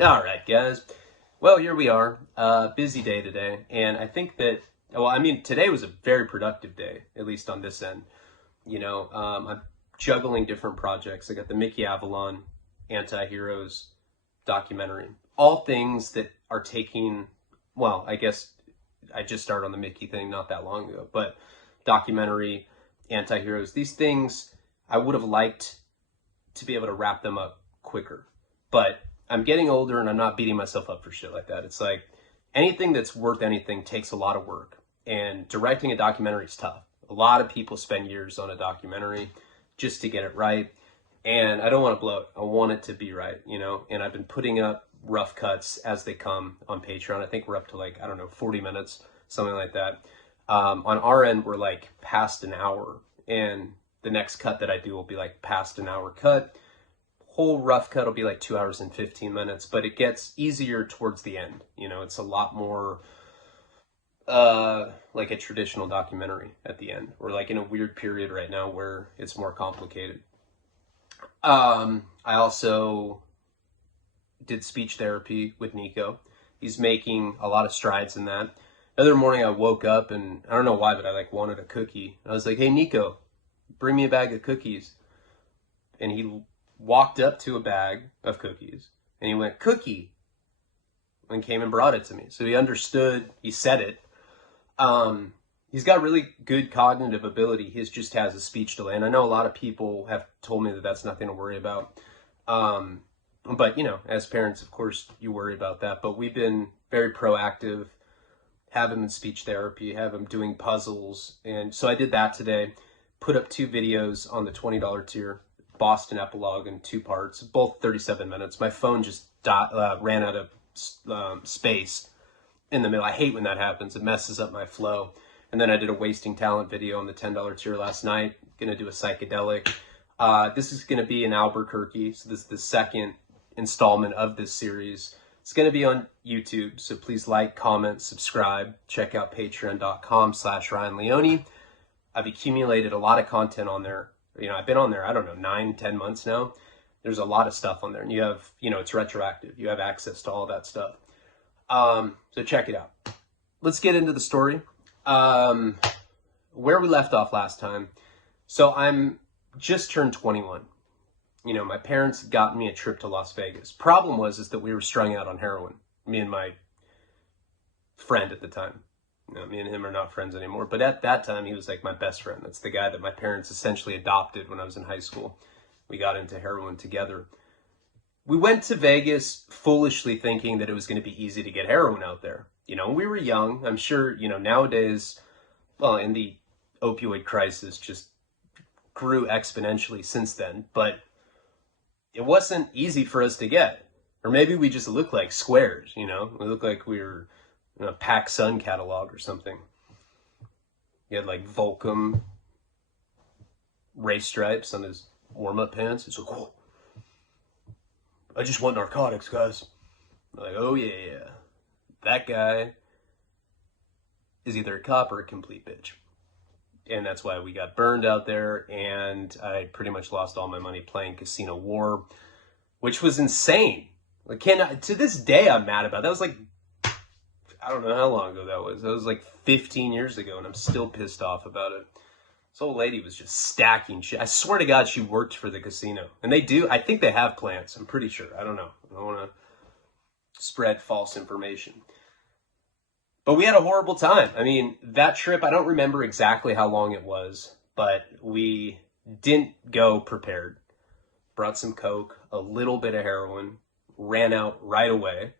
All right, guys. Well, here we are. Busy day today, and I think that, well, I mean, today was a very productive day, at least on this end. I'm juggling different projects. I got the Mickey Avalon Anti-Heroes documentary. All things that are taking, well, I guess I just started on the Mickey thing not that long ago, but documentary, anti-heroes, these things I would have liked to be able to wrap them up quicker. But I'm getting older and I'm not beating myself up for shit like that. It's like anything that's worth anything takes a lot of work. And directing a documentary is tough. A lot of people spend years on a documentary just to get it right. And I don't want to blow it. I want it to be right, And I've been putting up rough cuts as they come on Patreon. I think we're up to like, I don't know, 40 minutes, something like that. On our end, we're like past an hour. And the next cut that I do will be like past an hour cut. Whole rough cut will be like 2 hours and 15 minutes, but it gets easier towards the end. It's a lot more like a traditional documentary at the end. We're like in a weird period right now where it's more complicated. I also did speech therapy with Nico. He's making a lot of strides in that. The other morning I woke up and I don't know why, but I like wanted a cookie. I was like, "Hey Nico, bring me a bag of cookies." And he walked up to a bag of cookies and he went, "Cookie," and came and brought it to me. So he understood, he said it. He's got really good cognitive ability. He just has a speech delay. And I know a lot of people have told me that that's nothing to worry about. But, as parents, of course, you worry about that. But we've been very proactive, have him in speech therapy, have him doing puzzles. And so I did that today, put up 2 videos on the $20 tier, Boston epilogue in 2 parts, both 37 minutes. My phone just ran out of space in the middle. I hate when that happens. It messes up my flow. And then I did a wasting talent video on the $10 tier last night. Gonna do a psychedelic. This is gonna be in Albuquerque. So this is the second installment of this series. It's gonna be on YouTube. So please like, comment, subscribe. Check out patreon.com/Ryan Leone. I've accumulated a lot of content on there. I've been on there, I don't know, 9-10 months now. There's a lot of stuff on there. And you have, it's retroactive. You have access to all that stuff. So check it out. Let's get into the story. Where we left off last time. So I'm just turned 21. My parents got me a trip to Las Vegas. Problem was that we were strung out on heroin. Me and my friend at the time. Me and him are not friends anymore. But at that time, he was like my best friend. That's the guy that my parents essentially adopted when I was in high school. We got into heroin together. We went to Vegas foolishly thinking that it was going to be easy to get heroin out there. We were young. I'm sure, nowadays, well, in the opioid crisis just grew exponentially since then, but it wasn't easy for us to get. Or maybe we just look like squares, We look like we were in a Pac Sun catalog or something. He had like Volcom race stripes on his warm-up pants. It's like, "Whoa, I just want narcotics, guys." I'm like, "Oh yeah. That guy is either a cop or a complete bitch." And that's why we got burned out there, and I pretty much lost all my money playing Casino War, which was insane. Like, to this day, I'm mad about it. That was like, I don't know how long ago that was. That was like 15 years ago, and I'm still pissed off about it. This old lady was just stacking shit. I swear to God, she worked for the casino. And they do. I think they have plants. I'm pretty sure. I don't know. I don't want to spread false information. But we had a horrible time. I mean, that trip, I don't remember exactly how long it was, but we didn't go prepared. Brought some coke, a little bit of heroin, ran out right away.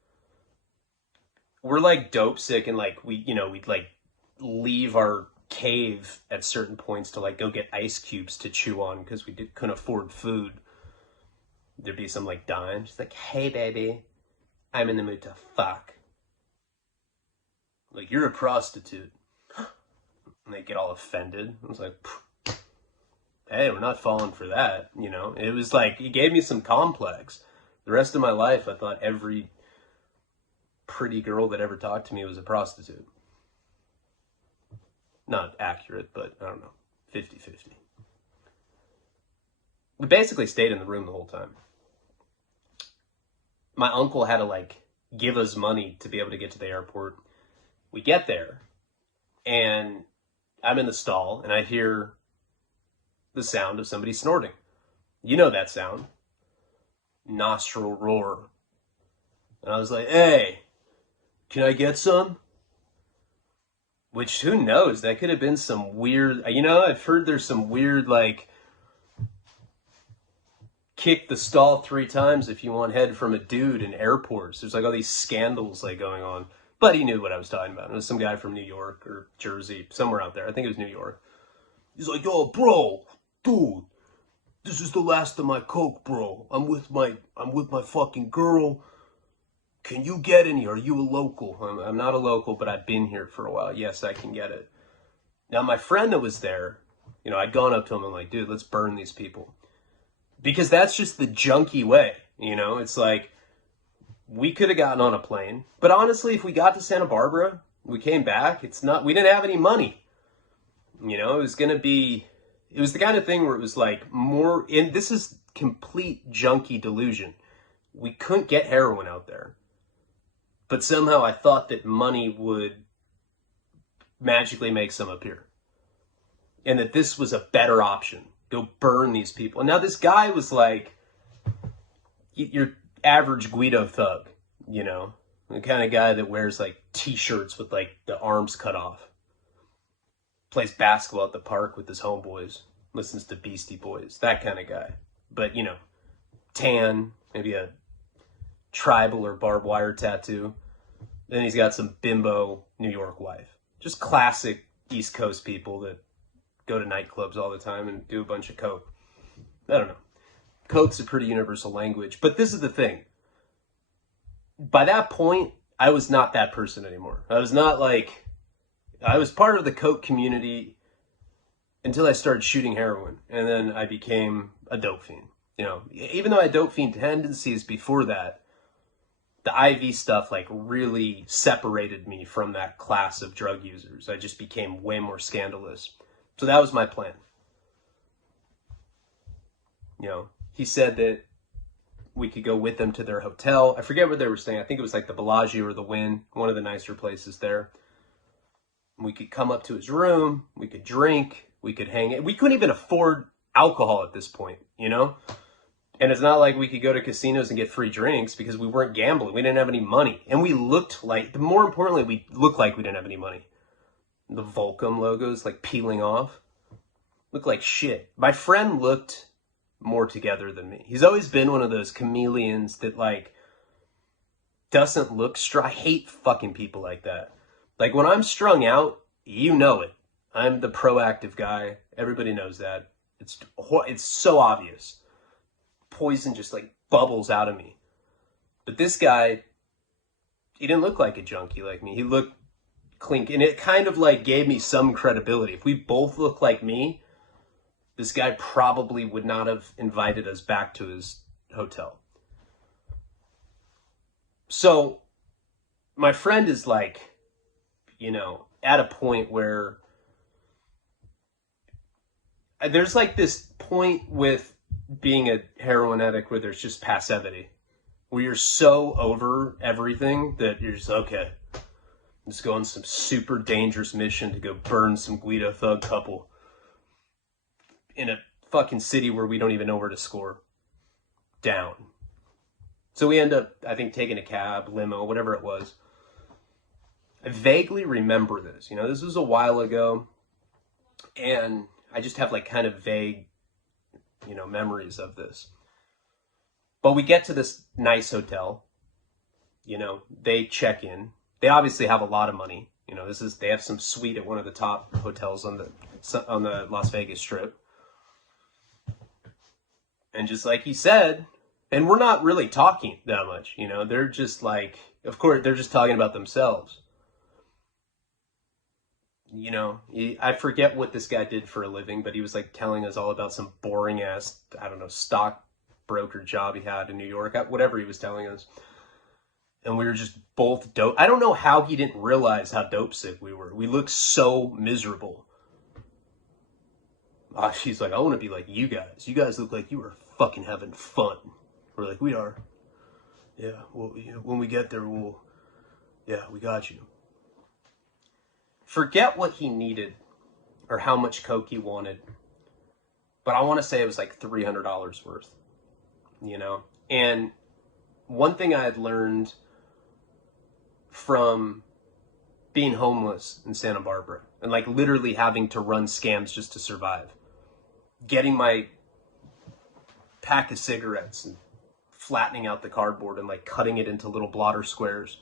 We're like dope sick, and like we'd like leave our cave at certain points to like go get ice cubes to chew on because we couldn't afford food. There'd be some like dime. She's like, "Hey baby, I'm in the mood to fuck." Like, "You're a prostitute." And they get all offended. I was like, "Hey, we're not falling for that." It was like, it gave me some complex. The rest of my life, I thought every pretty girl that ever talked to me was a prostitute. Not accurate, but I don't know, 50-50. We basically stayed in the room the whole time. my uncle had to like give us money to be able to get to the airport. We get there and I'm in the stall and I hear the sound of somebody snorting. You know that sound. Nostril roar. And I was like, hey, can I get some? Which, who knows? That could have been some weird, I've heard there's some weird, like, kick the stall 3 times if you want head from a dude in airports. There's like all these scandals like going on. But he knew what I was talking about. It was some guy from New York or Jersey, somewhere out there. I think it was New York. He's like, yo, bro, dude, this is the last of my coke, bro. I'm with my fucking girl. Can you get any? Are you a local? I'm not a local, but I've been here for a while. Yes, I can get it. Now, my friend that was there, I'd gone up to him and like, dude, let's burn these people. Because that's just the junky way, It's like, we could have gotten on a plane. But honestly, if we got to Santa Barbara, we came back, we didn't have any money. It was the kind of thing where it was like more, and this is complete junkie delusion. We couldn't get heroin out there. But somehow I thought that money would magically make some appear. And that this was a better option. Go burn these people. And now this guy was like your average Guido thug, the kind of guy that wears like t-shirts with like the arms cut off. Plays basketball at the park with his homeboys. Listens to Beastie Boys. That kind of guy. But, tan, maybe a tribal or barbed wire tattoo. Then he's got some bimbo New York wife. Just classic East Coast people that go to nightclubs all the time and do a bunch of coke. I don't know. Coke's a pretty universal language. But this is the thing. By that point, I was not that person anymore. I was part of the coke community until I started shooting heroin. And then I became a dope fiend. Even though I had dope fiend tendencies before that, the IV stuff like really separated me from that class of drug users. I just became way more scandalous. So that was my plan. He said that we could go with them to their hotel. I forget where they were staying. I think it was like the Bellagio or the Wynn, one of the nicer places there. We could come up to his room. We could drink. We could hang. We couldn't even afford alcohol at this point, And it's not like we could go to casinos and get free drinks because we weren't gambling. We didn't have any money. And we looked like, more importantly, we looked like we didn't have any money. The Volcom logos like peeling off. Looked like shit. My friend looked more together than me. He's always been one of those chameleons that like doesn't look strong. I hate fucking people like that. Like when I'm strung out, you know it. I'm the proactive guy. Everybody knows that. It's so obvious. Poison just like bubbles out of me. But this guy, he didn't look like a junkie like me. He looked clean. And it kind of like gave me some credibility. If we both look like me, this guy probably would not have invited us back to his hotel. So my friend is like, at a point where there's like this point with being a heroin addict where there's just passivity, where you're so over everything that you're just, okay, let's go on some super dangerous mission to go burn some Guido thug couple in a fucking city where we don't even know where to score down. So we end up, I think, taking a cab, limo, whatever it was. I vaguely remember this. This was a while ago, and I just have like kind of vague, memories of this. But we get to this nice hotel. They check in. They obviously have a lot of money. They have some suite at one of the top hotels on the Las Vegas Strip. And just like he said, and we're not really talking that much, they're just like, of course, they're just talking about themselves. I forget what this guy did for a living, but he was like telling us all about some boring ass, I don't know, stock broker job he had in New York, whatever he was telling us. And we were just both dope. I don't know how he didn't realize how dope sick we were. We looked so miserable. She's like, I want to be like you guys. You guys look like you were fucking having fun. We're like, we are. Yeah, well, when we get there, we got you. Forget what he needed or how much coke he wanted, but I want to say it was like $300 worth, you know? And one thing I had learned from being homeless in Santa Barbara and like literally having to run scams just to survive, getting my pack of cigarettes and flattening out the cardboard and like cutting it into little blotter squares,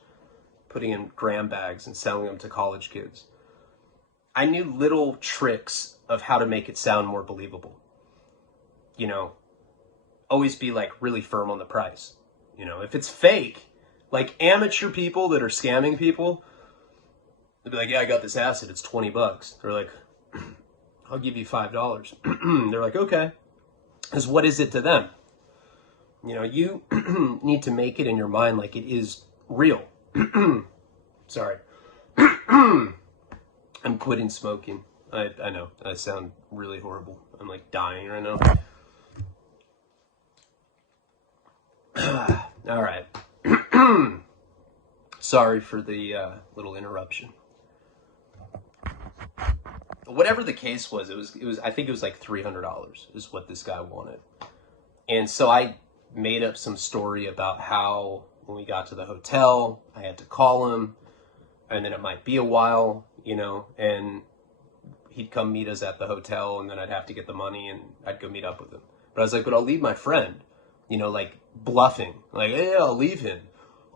putting in gram bags and selling them to college kids. I knew little tricks of how to make it sound more believable. You know, always be like really firm on the price. You know, if it's fake, like amateur people that are scamming people, they'll be like, yeah, I got this acid, it's $20. They're like, I'll give you $5. They're like, okay. Because what is it to them? You know, you need to make it in your mind like it is real. Sorry. I'm quitting smoking. I know, I sound really horrible. I'm like dying right now. All right. Sorry for the little interruption. Whatever the case was, it was. I think it was like $300 is what this guy wanted. And so I made up some story about how when we got to the hotel, I had to call him, and then it might be a while, you know, and he'd come meet us at the hotel, and then I'd have to get the money, and I'd go meet up with him. But I was like, but I'll leave my friend, you know, like bluffing, like, hey, I'll leave him.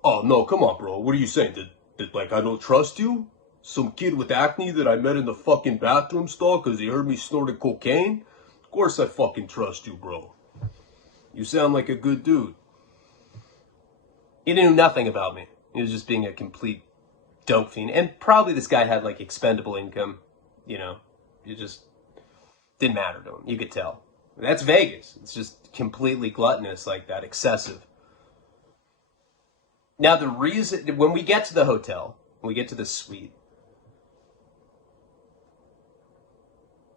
Oh, no, come on, bro. What are you saying? That like, I don't trust you? Some kid with acne that I met in the fucking bathroom stall because he heard me snorting cocaine? Of course I fucking trust you, bro. You sound like a good dude. He knew nothing about me. He was just being a complete dope fiend. And probably this guy had like expendable income. You know, it just didn't matter to him. You could tell. That's Vegas. It's just completely gluttonous like that, excessive. Now the reason, when we get to the hotel, when we get to the suite,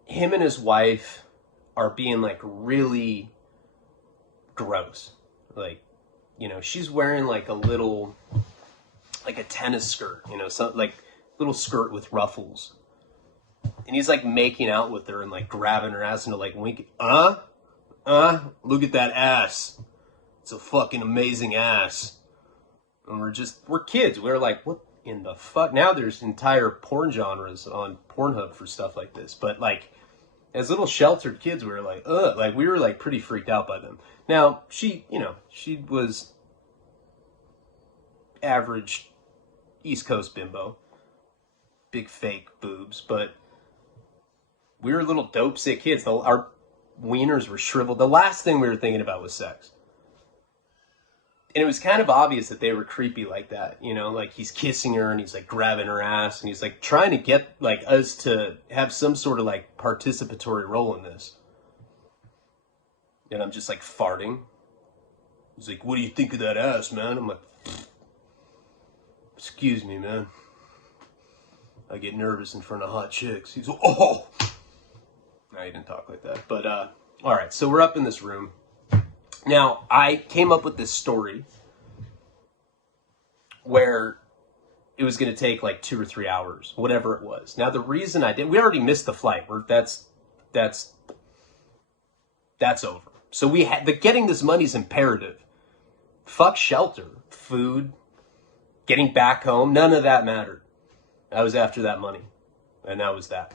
him and his wife are being like really gross. Like, you know, she's wearing like a little, like a tennis skirt, you know, some like little skirt with ruffles. And he's like making out with her and like grabbing her ass and like winking. Look at that ass. It's a fucking amazing ass. And we're kids. We're like, what in the fuck? Now there's entire porn genres on Pornhub for stuff like this. But like, as little sheltered kids, we were like, ugh. Like, we were like pretty freaked out by them. Now, she was average East Coast bimbo. Big fake boobs. But we were little dope sick kids. Our wieners were shriveled. The last thing we were thinking about was sex. And it was kind of obvious that they were creepy like that, you know, like he's kissing her and he's like grabbing her ass and he's like trying to get like us to have some sort of like participatory role in this. And I'm just like farting. He's like, what do you think of that ass, man? I'm like, excuse me, man. I get nervous in front of hot chicks. He's like, oh. No, he didn't talk like that. But, all right, so we're up in this room. Now, I came up with this story where it was going to take like 2 or 3 hours, whatever it was. Now, the reason I did, we already missed the flight. That's over. So we had getting this money is imperative. Fuck shelter, food, getting back home. None of that mattered. I was after that money, and that was that.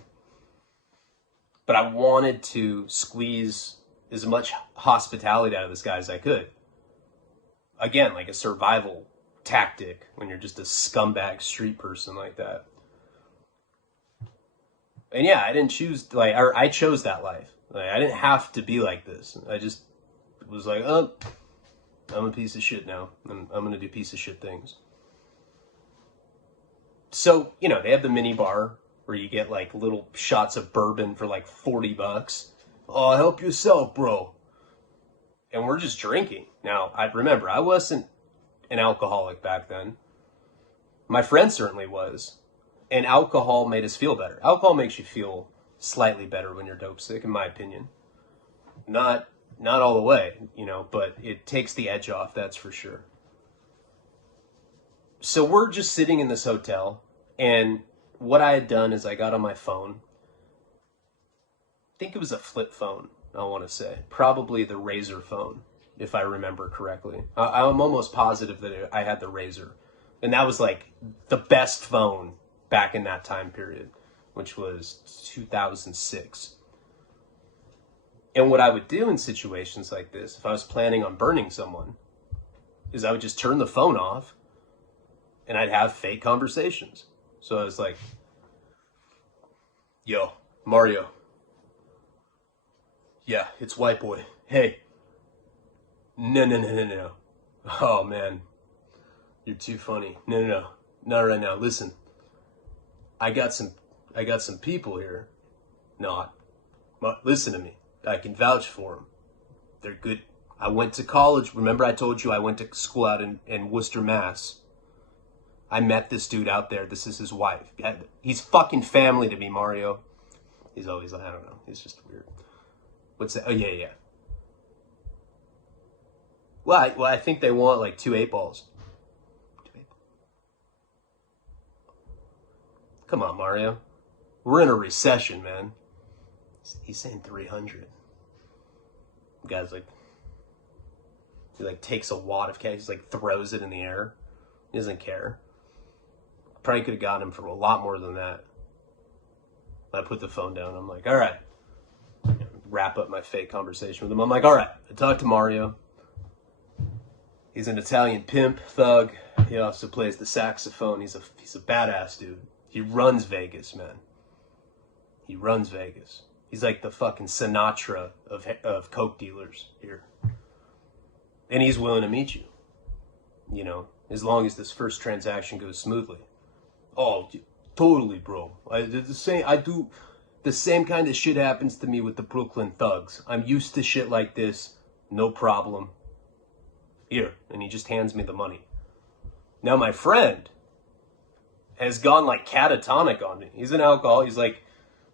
But I wanted to squeeze as much hospitality out of this guy as I could. Again, like a survival tactic when you're just a scumbag street person like that. And yeah, I didn't choose, like, or I chose that life. Like, I didn't have to be like this. I just was like, oh, I'm a piece of shit now. I'm going to do piece of shit things. So, you know, they have the mini bar where you get like little shots of bourbon for like $40. Oh, help yourself, bro. And we're just drinking. Now, I remember, I wasn't an alcoholic back then. My friend certainly was. And alcohol made us feel better. Alcohol makes you feel slightly better when you're dope sick, in my opinion. Not all the way, you know, but it takes the edge off, that's for sure. So we're just sitting in this hotel, and what I had done is I got on my phone. I think it was a flip phone, I want to say. Probably the Razor phone, if I remember correctly. I'm almost positive that I had the Razor. And that was like the best phone back in that time period, which was 2006. And what I would do in situations like this, if I was planning on burning someone, is I would just turn the phone off and I'd have fake conversations. So I was like, yo, Mario. Yeah, it's white boy. Hey. No. Oh, man. You're too funny. No. Not right now. Listen. I got some people here. No, listen to me. I can vouch for them. They're good. I went to college. Remember I told you I went to school out in Worcester, Mass. I met this dude out there. This is his wife. He's fucking family to me, Mario. He's always like, I don't know. He's just weird. What's that? Oh, yeah. Well, I think they want like 2 8-balls. Come on, Mario. We're in a recession, man. He's saying 300. The guy's like, he like takes a wad of cash, like throws it in the air. He doesn't care. Probably could have gotten him for a lot more than that. I put the phone down. I'm like, all right. Wrap up my fake conversation with him. I'm like, all right. I talked to Mario. He's an Italian pimp, thug. He also plays the saxophone. He's a badass dude. He runs Vegas, man. He runs Vegas. He's like the fucking Sinatra of coke dealers here. And he's willing to meet you. You know, as long as this first transaction goes smoothly. Oh, totally, bro. I do the same kind of shit happens to me with the Brooklyn thugs. I'm used to shit like this. No problem. Here. And he just hands me the money. Now my friend has gone like catatonic on me. He's an alcoholic. He's like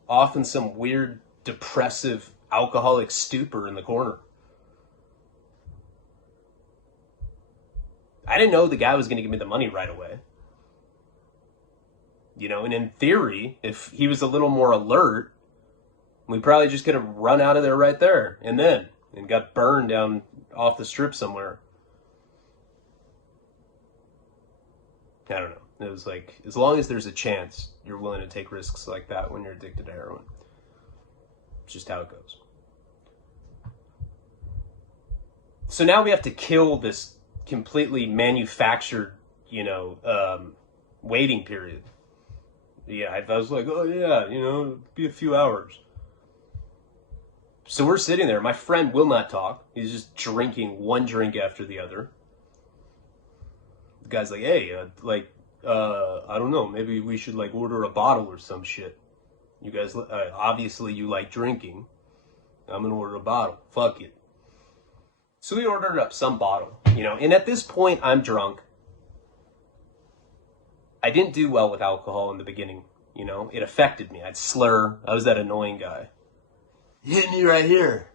off in some weird, depressive, alcoholic stupor in the corner. I didn't know the guy was going to give me the money right away. You know, and in theory, if he was a little more alert, we probably just could have run out of there right there and got burned down off the strip somewhere. I don't know. It was like, as long as there's a chance, you're willing to take risks like that when you're addicted to heroin. It's just how it goes. So now we have to kill this completely manufactured, waiting period. Yeah, I was like, oh yeah, it'll be a few hours. So we're sitting there. My friend will not talk. He's just drinking one drink after the other. The guy's like, hey, I don't know, maybe we should like order a bottle or some shit. You guys, obviously you like drinking. I'm gonna order a bottle. Fuck it. So we ordered up some bottle, and at this point I'm drunk. I didn't do well with alcohol in the beginning, it affected me. I'd slur. I was that annoying guy. Hit me right here.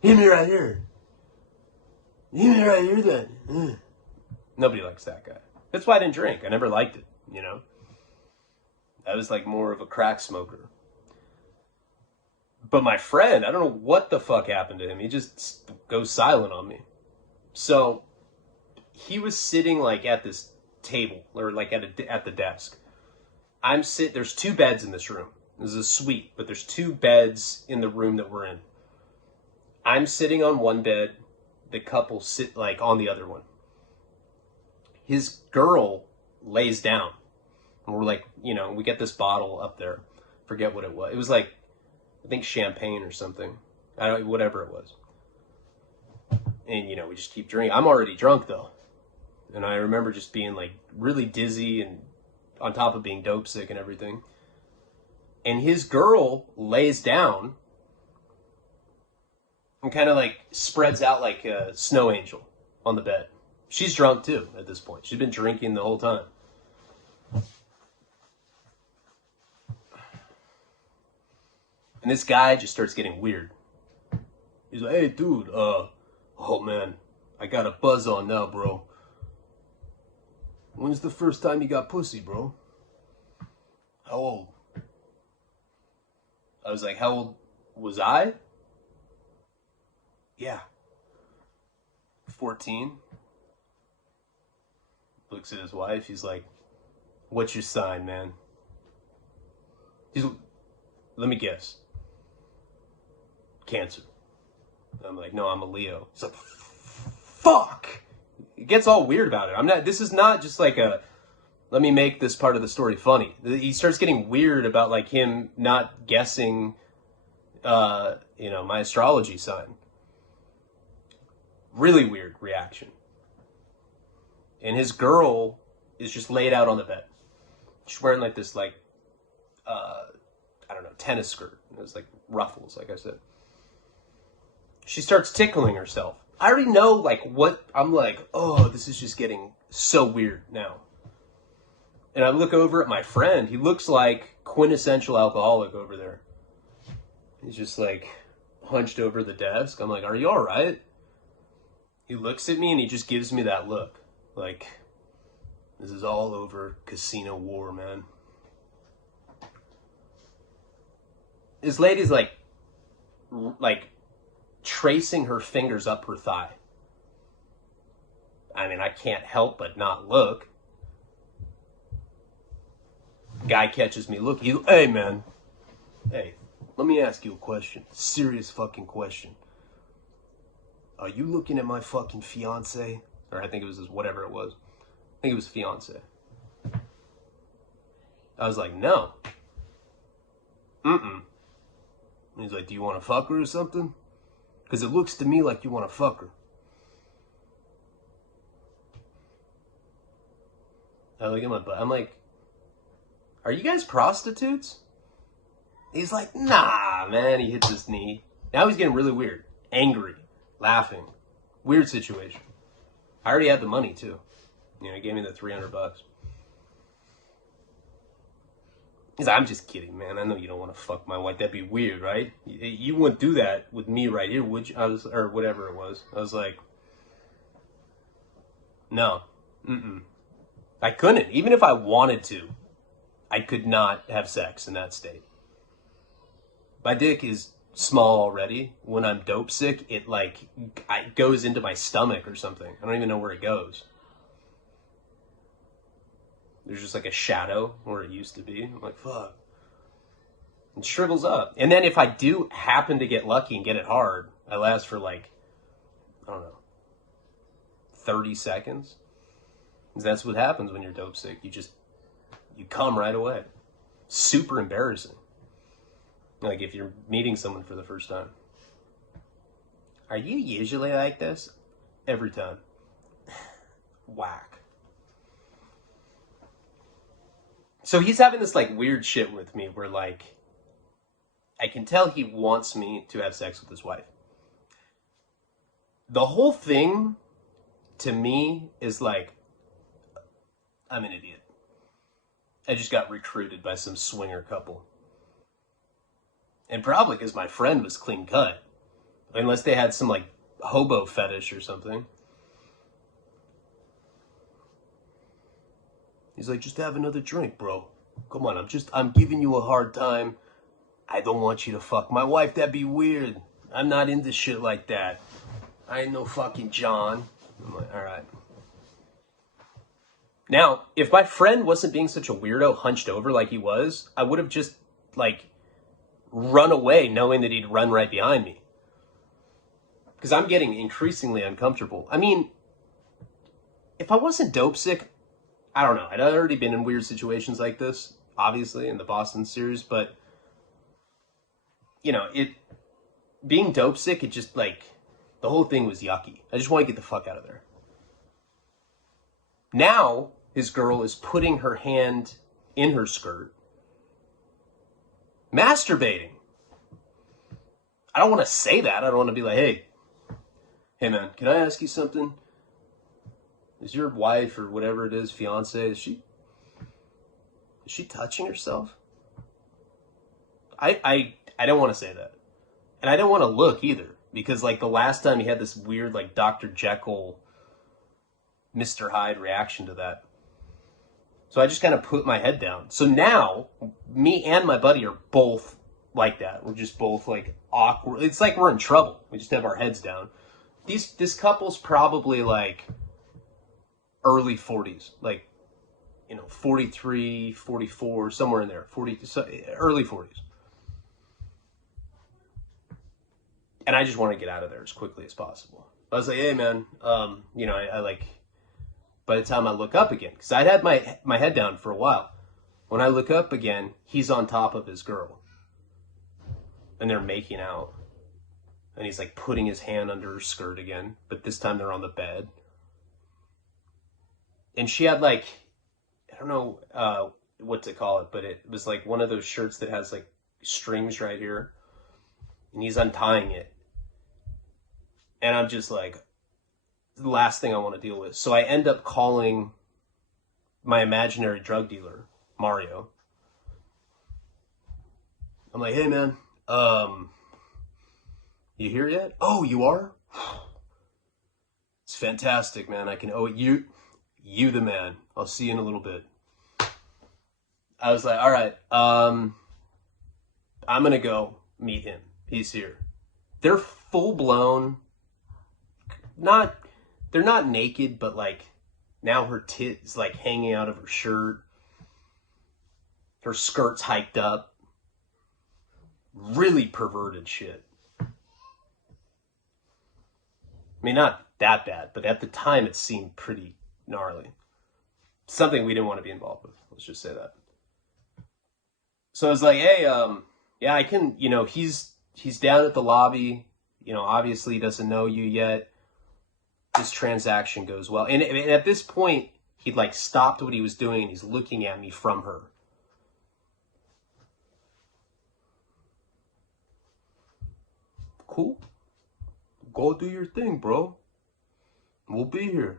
Hit me right here. Hit me right here then. Nobody likes that guy. That's why I didn't drink. I never liked it, I was like more of a crack smoker. But my friend, I don't know what the fuck happened to him. He just goes silent on me. So he was sitting like at this table or like at the desk. There's 2 beds in this room. This is a suite, but there's 2 beds in the room that we're in. I'm sitting on one bed. The couple sit like on the other one. His girl lays down. And we're like, we get this bottle up there. Forget what it was. It was like, I think champagne or something. Whatever it was. And, we just keep drinking. I'm already drunk though. And I remember just being like really dizzy and on top of being dope sick and everything. And his girl lays down and kind of like spreads out like a snow angel on the bed. She's drunk too at this point. She's been drinking the whole time. And this guy just starts getting weird. He's like, hey dude, oh man, I got a buzz on now, bro. When's the first time you got pussy, bro? How old? I was like, how old was I? Yeah. 14. Looks at his wife. He's like, what's your sign, man? Let me guess. Cancer. I'm like, no, I'm a Leo. He's like, fuck! It gets all weird about it. This is not just like a, let me make this part of the story funny. He starts getting weird about like him not guessing, my astrology sign. Really weird reaction. And his girl is just laid out on the bed. She's wearing like this tennis skirt. It was like ruffles, like I said. She starts tickling herself. I already know like what, I'm like, oh, this is just getting so weird now. And I look over at my friend. He looks like quintessential alcoholic over there. He's just like hunched over the desk. I'm like, are you all right? He looks at me and he just gives me that look. Like, this is all over casino war, man. This lady's like tracing her fingers up her thigh. I mean, I can't help but not look. Guy catches me looking. Hey, man. Hey, let me ask you a question. Serious fucking question. Are you looking at my fucking fiance? Or I think it was whatever it was. I think it was fiance. I was like, no. Mm-mm. And he's like, do you want to fuck her or something? Because it looks to me like you want to fuck her. I look at my butt. I'm like, are you guys prostitutes? He's like, nah, man. He hits his knee. Now he's getting really weird. Angry. Laughing. Weird situation. I already had the money, too. He gave me the $300. He's like, I'm just kidding, man. I know you don't want to fuck my wife. That'd be weird, right? You wouldn't do that with me right here, would you? Or whatever it was. I was like, no. Mm-mm. I couldn't. Even if I wanted to, I could not have sex in that state. My dick is small already. When I'm dope sick, it goes into my stomach or something. I don't even know where it goes. There's just like a shadow where it used to be. I'm like, fuck. It shrivels up. And then if I do happen to get lucky and get it hard, I last for 30 seconds. That's what happens when you're dope sick. You come right away. Super embarrassing. Like if you're meeting someone for the first time. Are you usually like this? Every time. Whack. So he's having this weird shit with me where I can tell he wants me to have sex with his wife. The whole thing to me is I'm an idiot. I just got recruited by some swinger couple. And probably because my friend was clean cut. Unless they had some hobo fetish or something. He's like, just have another drink, bro. Come on, I'm giving you a hard time. I don't want you to fuck my wife. That'd be weird. I'm not into shit like that. I ain't no fucking John. I'm like, all right. Now, if my friend wasn't being such a weirdo hunched over like he was, I would have just, run away knowing that he'd run right behind me. Because I'm getting increasingly uncomfortable. I mean, if I wasn't dope sick, I don't know. I'd already been in weird situations like this, obviously, in the Boston series, but, being dope sick, it just, the whole thing was yucky. I just want to get the fuck out of there. Now, his girl is putting her hand in her skirt, masturbating. I don't want to say that. I don't want to be like, hey man, can I ask you something? Is your wife or whatever it is, fiance, is she touching herself? I don't want to say that. And I don't want to look either. Because the last time he had this weird Dr. Jekyll, Mr. Hyde reaction to that. So I just kind of put my head down. So now, me and my buddy are both like that. We're just both like awkward. It's like we're in trouble. We just have our heads down. This couple's probably like early 40s, like, 43, 44, somewhere in there, early 40s. And I just want to get out of there as quickly as possible. I was like, hey man, I like, by the time I look up again, because I'd had my head down for a while. When I look up again, he's on top of his girl. And they're making out. And he's like putting his hand under her skirt again. But this time they're on the bed. And she had like, I don't know what to call it, but it was like one of those shirts that has like strings right here. And he's untying it. And I'm just like, the last thing I want to deal with. So I end up calling my imaginary drug dealer, Mario. I'm like, hey man, you here yet? Oh, you are? It's fantastic, man. I can owe it. You the man. I'll see you in a little bit. I was like, all right, I'm going to go meet him. He's here. They're full blown, they're not naked, but like now her tit's like hanging out of her shirt. Her skirt's hiked up. Really perverted shit. I mean, not that bad, but at the time it seemed pretty gnarly. Something we didn't want to be involved with. Let's just say that. So I was like, hey, yeah, I can, he's down at the lobby. Obviously he doesn't know you yet. This transaction goes well. And at this point, he'd like stopped what he was doing and he's looking at me from her. Cool. Go do your thing, bro. We'll be here.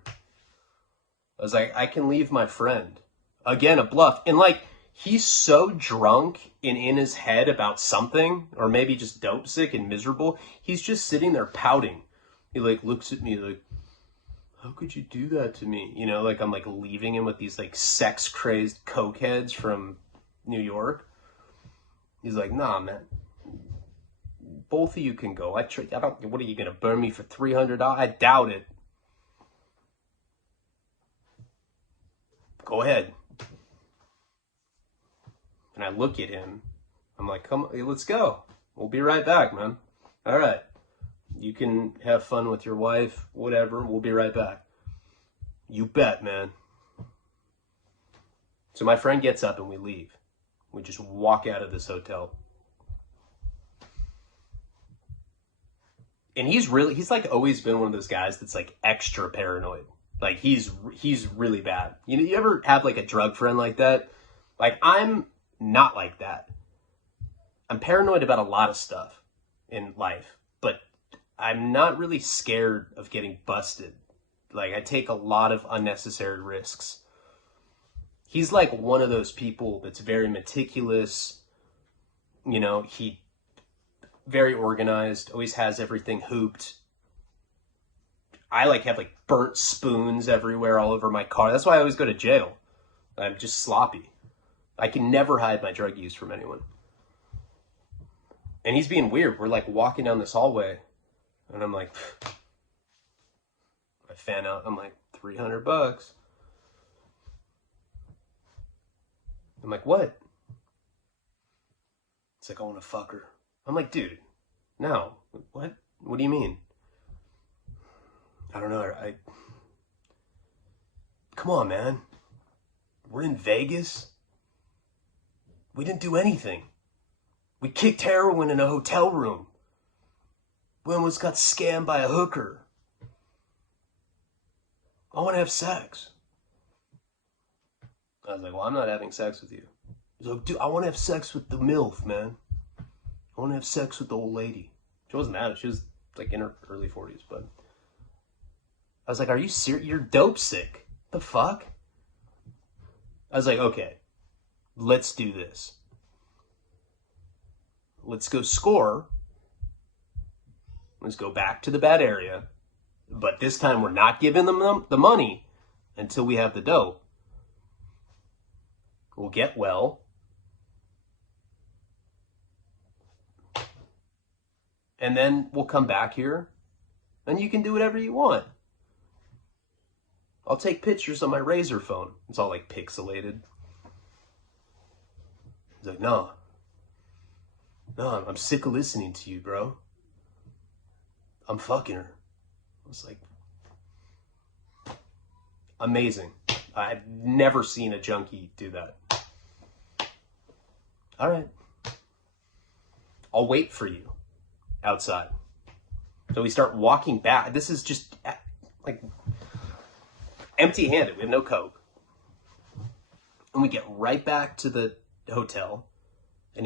I was like, I can leave my friend. Again, a bluff. And like, he's so drunk and in his head about something, or maybe just dope sick and miserable. He's just sitting there pouting. He like looks at me like, how could you do that to me? Like I'm like leaving him with these like sex crazed cokeheads from New York. He's like, nah, man. Both of you can go. What are you gonna burn me for $300? I doubt it. Go ahead. And I look at him. I'm like, come on, let's go. We'll be right back, man. All right. You can have fun with your wife, whatever. We'll be right back. You bet, man. So my friend gets up and we leave. We just walk out of this hotel. And he's like always been one of those guys that's like extra paranoid. Like he's really bad. You ever have like a drug friend like that? Like I'm not like that. I'm paranoid about a lot of stuff in life, but I'm not really scared of getting busted. Like I take a lot of unnecessary risks. He's like one of those people that's very meticulous. He very organized, always has everything hooped. I like have like burnt spoons everywhere all over my car. That's why I always go to jail. I'm just sloppy. I can never hide my drug use from anyone. And he's being weird. We're like walking down this hallway and I'm like, I fan out. I'm like, $300. I'm like, what? It's like, I want to fuck her. I'm like, dude, no. What? What do you mean? I don't know. Come on, man. We're in Vegas. We didn't do anything. We kicked heroin in a hotel room. We almost got scammed by a hooker. I want to have sex. I was like, well, I'm not having sex with you. He's like, dude, I want to have sex with the MILF, man. I want to have sex with the old lady. She wasn't that. She was like in her early 40s, but I was like, are you serious? You're dope sick. The fuck? I was like, okay, let's do this. Let's go score. Let's go back to the bad area. But this time we're not giving them the money until we have the dope. we'll get well, and then we'll come back here, and you can do whatever you want. I'll take pictures on my Razr phone. It's all like pixelated. He's like, no, I'm sick of listening to you, bro. I'm fucking her. I was like, amazing. I've never seen a junkie do that. All right. I'll wait for you outside. So we start walking back. This is just like empty-handed. We have no coke. And we get right back to the hotel. And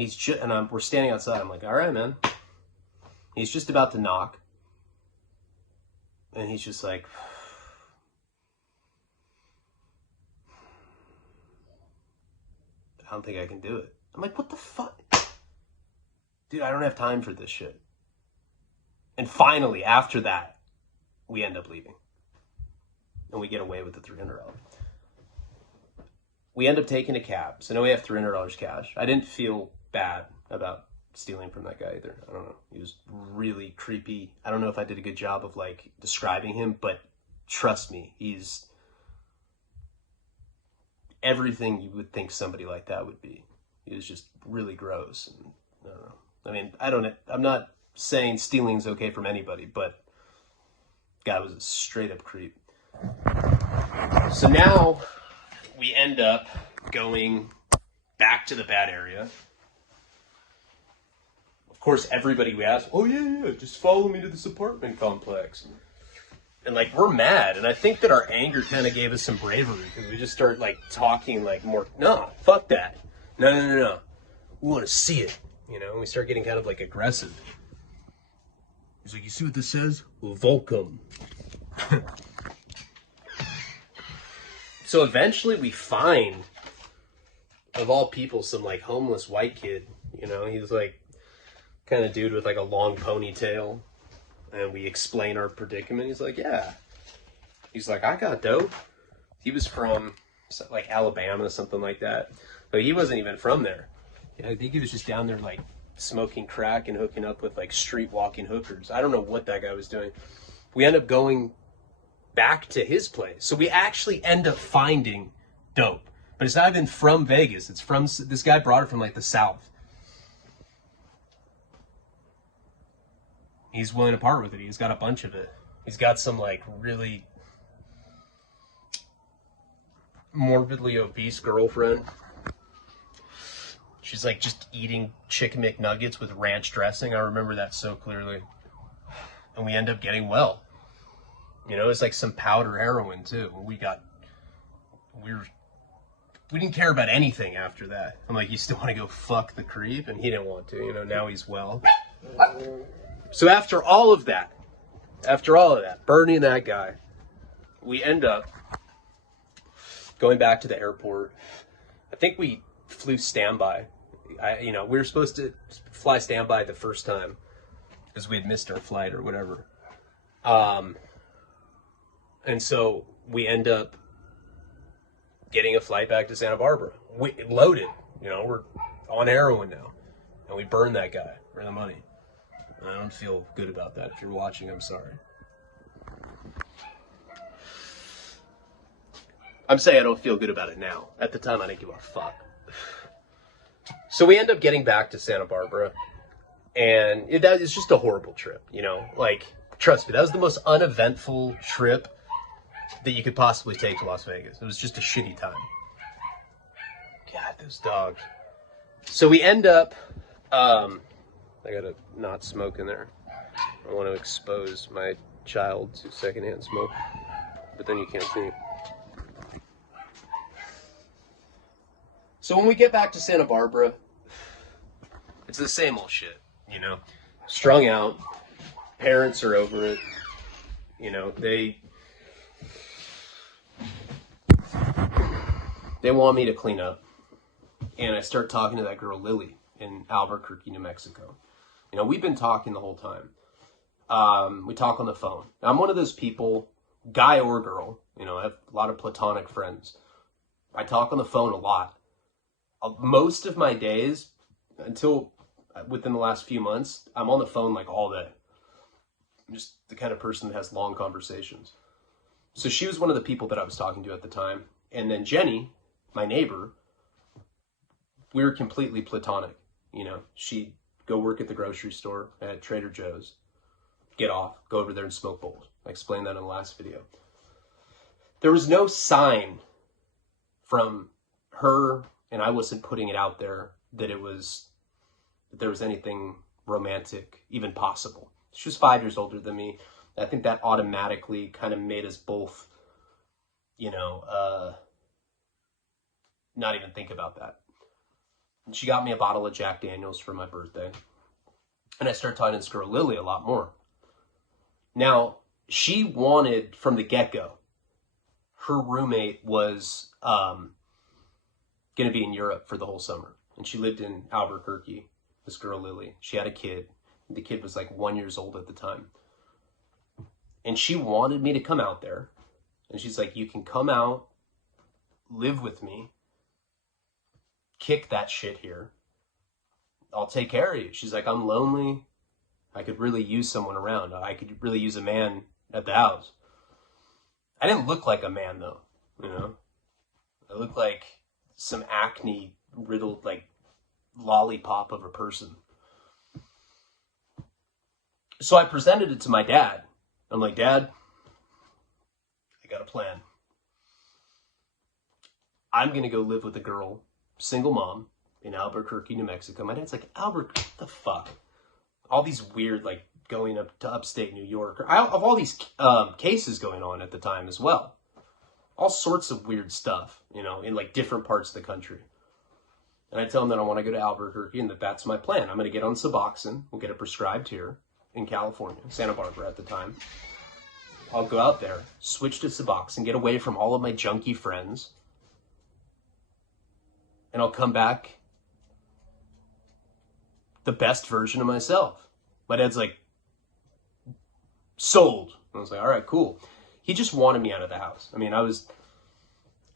we're standing outside. I'm like, all right, man. He's just about to knock. And he's just like, I don't think I can do it. I'm like, what the fuck? Dude, I don't have time for this shit. And finally, after that, we end up leaving. And we get away with the $300. We end up taking a cab. So now we have $300 cash. I didn't feel bad about stealing from that guy either. I don't know. He was really creepy. I don't know if I did a good job of like describing him, but trust me, he's everything you would think somebody like that would be. He was just really gross. And I don't know. I mean, I'm not saying stealing's okay from anybody, but guy was a straight up creep. So now we end up going back to the bad area. Of course, everybody we ask, oh yeah, just follow me to this apartment complex. And like, we're mad. And I think that our anger kind of gave us some bravery because we just start like talking like more, no, fuck that. No. We want to see it. You know, and we start getting kind of like aggressive. He's like, you see what this says? Volcom. So eventually we find, of all people, some like homeless white kid. You know, he was like kind of dude with like a long ponytail. And we explain our predicament. He's like, yeah. He's like, I got dope. He was from like Alabama, something like that. But he wasn't even from there. I think he was just down there like smoking crack and hooking up with like street walking hookers. I don't know what that guy was doing. We end up going back to his place. So we actually end up finding dope. But it's not even from Vegas. It's from, this guy brought it from like the South. He's willing to part with it. He's got a bunch of it. He's got some like really morbidly obese girlfriend. She's like just eating chicken McNuggets with ranch dressing. I remember that so clearly. And we end up getting well. You know, it's like some powder heroin too. We didn't care about anything after that. I'm like, you still want to go fuck the creep? And he didn't want to, you know, now he's well. So after all of that, burning that guy, we end up going back to the airport. I think we flew standby. We were supposed to fly standby the first time because we had missed our flight or whatever. And so we end up getting a flight back to Santa Barbara. We loaded, you know, we're on heroin now. And we burned that guy for the money. I don't feel good about that. If you're watching, I'm sorry. I'm saying I don't feel good about it now. At the time, I didn't give a fuck. So we end up getting back to Santa Barbara. And it's just a horrible trip, you know? Like, trust me, that was the most uneventful trip that you could possibly take to Las Vegas. It was just a shitty time. God, those dogs. So we end up... I gotta not smoke in there. I don't want to expose my child to secondhand smoke, but then you can't see. So when we get back to Santa Barbara, it's the same old shit, you know? Strung out, parents are over it, you know, they want me to clean up. And I start talking to that girl, Lily, in Albuquerque, New Mexico. You know, we've been talking the whole time. We talk on the phone. Now, I'm one of those people, guy or girl, you know, I have a lot of platonic friends. I talk on the phone a lot. most of my days, until within the last few months, I'm on the phone like all day. I'm just the kind of person that has long conversations. So she was one of the people that I was talking to at the time. And then Jenny, my neighbor, we were completely platonic. You know, she'd go work at the grocery store at Trader Joe's, get off, go over there and smoke bowls. I explained that in the last video. There was no sign from her, and I wasn't putting it out there, that there was anything romantic even possible. She was 5 years older than me. I think that automatically kind of made us both, you know, not even think about that. And she got me a bottle of Jack Daniels for my birthday. And I started talking to this girl, Lily, a lot more. Now, she wanted, from the get-go, her roommate was going to be in Europe for the whole summer. And she lived in Albuquerque, this girl, Lily. She had a kid. The kid was like 1 year old at the time. And she wanted me to come out there. And she's like, you can come out, live with me, kick that shit here. I'll take care of you. She's like, I'm lonely. I could really use someone around. I could really use a man at the house. I didn't look like a man, though, you know? I looked like some acne-riddled, like, lollipop of a person. So I presented it to my dad. I'm like, Dad, I got a plan. I'm going to go live with a girl, single mom, in Albuquerque, New Mexico. My dad's like, Albuquerque, what the fuck? All these weird, like, going up to upstate New York. Of all these cases going on at the time as well. All sorts of weird stuff, you know, in, like, different parts of the country. And I tell him that I want to go to Albuquerque and that that's my plan. I'm going to get on Suboxone. We'll get it prescribed here in California, Santa Barbara at the time. I'll go out there, switch to Suboxone, get away from all of my junkie friends. And I'll come back the best version of myself. My dad's like, sold. I was like, all right, cool. He just wanted me out of the house. I mean, I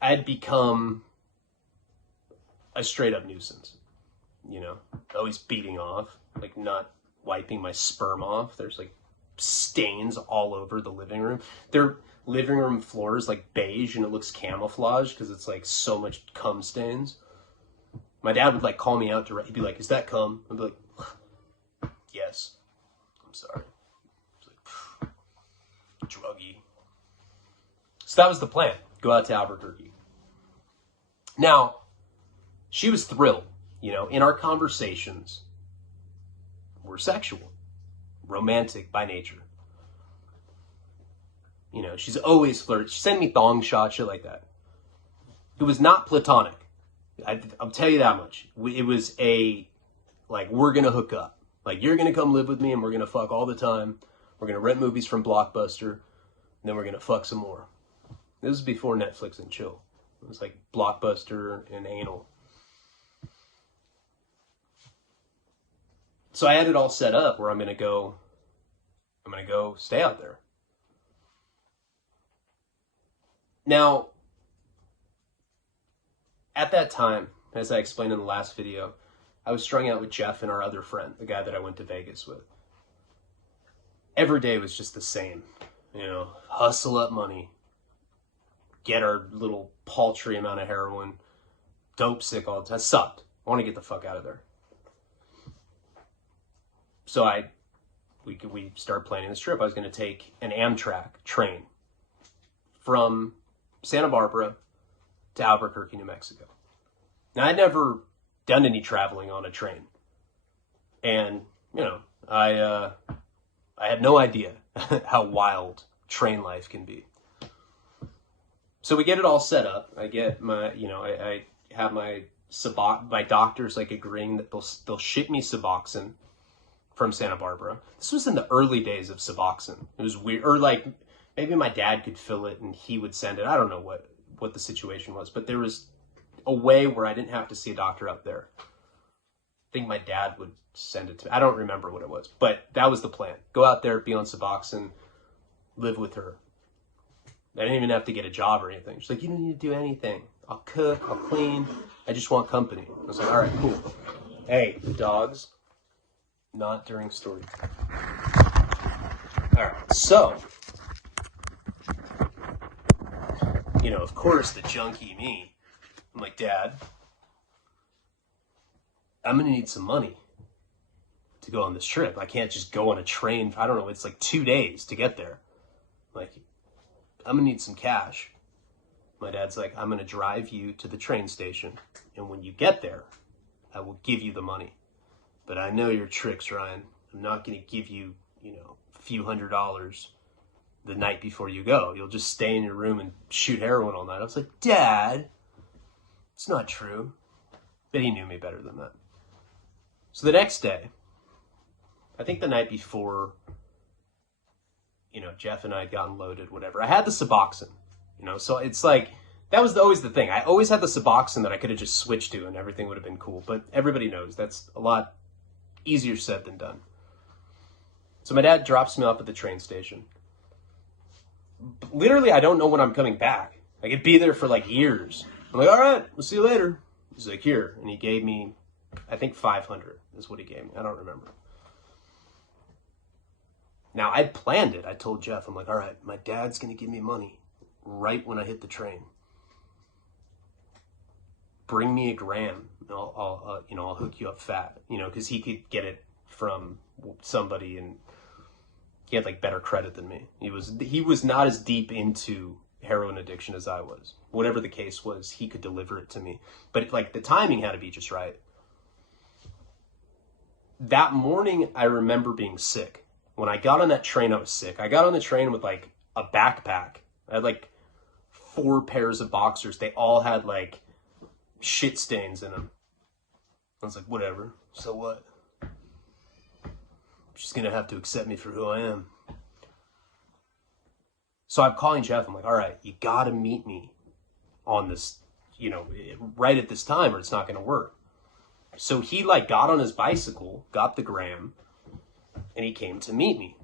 had become a straight up nuisance, you know, always beating off, like not wiping my sperm off. There's like stains all over the living room. Their living room floor is like beige and it looks camouflaged because it's like so much cum stains. My dad would like call me out he'd be like, is that cum? I'd be like, yes. I'm sorry. He's like, druggy. So that was the plan. Go out to Albuquerque. Now, she was thrilled, you know, in our conversations, we're sexual, romantic by nature. You know, she's always flirting. She sent me thong shots, shit like that. It was not platonic. I'll tell you that much. It was like, we're going to hook up. Like, you're going to come live with me and we're going to fuck all the time. We're going to rent movies from Blockbuster. And then we're going to fuck some more. This was before Netflix and chill. It was like Blockbuster and anal. So I had it all set up where I'm going to go stay out there. Now, at that time, as I explained in the last video, I was strung out with Jeff and our other friend, the guy that I went to Vegas with. Every day was just the same, you know, hustle up money, get our little paltry amount of heroin, dope sick all the time. It sucked. I want to get the fuck out of there. So we started planning this trip. I was going to take an Amtrak train from Santa Barbara to Albuquerque, New Mexico. Now, I'd never done any traveling on a train. And, you know, I had no idea how wild train life can be. So we get it all set up. I get my, you know, I have my doctors like agreeing that they'll ship me Suboxone from Santa Barbara. This was in the early days of Suboxone. It was weird, or like maybe my dad could fill it and he would send it. I don't know what the situation was, but there was a way where I didn't have to see a doctor out there. I think my dad would send it to me. I don't remember what it was, but that was the plan. Go out there, be on Suboxone, live with her. I didn't even have to get a job or anything. She's like, you don't need to do anything. I'll cook, I'll clean, I just want company. I was like, all right, cool. Hey, dogs, not during story. All right, so, you know, of course, the junkie me, I'm like, Dad, I'm going to need some money to go on this trip. I can't just go on a train. I don't know. It's like 2 days to get there. Like, I'm going to need some cash. My dad's like, I'm going to drive you to the train station. And when you get there, I will give you the money. But I know your tricks, Ryan. I'm not going to give you, you know, a few $100s the night before you go. You'll just stay in your room and shoot heroin all night. I was like, Dad, it's not true. But he knew me better than that. So the next day, I think the night before, you know, Jeff and I had gotten loaded, whatever. I had the Suboxone, you know, so it's like, that was always the thing. I always had the Suboxone that I could have just switched to and everything would have been cool. But everybody knows that's a lot easier said than done. So my dad drops me off at the train station. Literally, I don't know when I'm coming back. I could be there for like years. I'm like, all right, we'll see you later. He's like, here. And he gave me, I think 500 is what he gave me. I don't remember. Now, I'd planned it. I told Jeff, I'm like, all right, my dad's going to give me money right when I hit the train. Bring me $1,000. I'll hook you up fat, you know, because he could get it from somebody and he had like better credit than me. He was not as deep into heroin addiction as I was. Whatever the case was, he could deliver it to me. But like the timing had to be just right. That morning, I remember being sick. When I got on that train, I was sick. I got on the train with like a backpack. I had like 4 pairs of boxers. They all had like shit stains in them. I was like, whatever. So what? She's going to have to accept me for who I am. So I'm calling Jeff. I'm like, all right, you got to meet me on this, you know, right at this time or it's not going to work. So he like got on his bicycle, got the gram, and he came to meet me.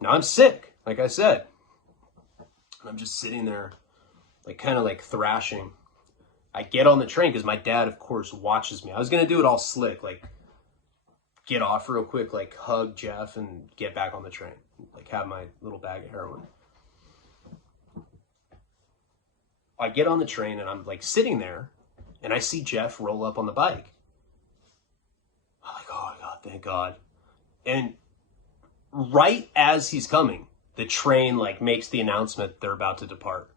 Now I'm sick, like I said. And I'm just sitting there, like kind of like thrashing. I get on the train because my dad, of course, watches me. I was going to do it all slick, like get off real quick, like hug Jeff and get back on the train. Like have my little bag of heroin. I get on the train and I'm like sitting there and I see Jeff roll up on the bike. I'm like, oh my God, thank God. And right as he's coming, the train like makes the announcement they're about to depart.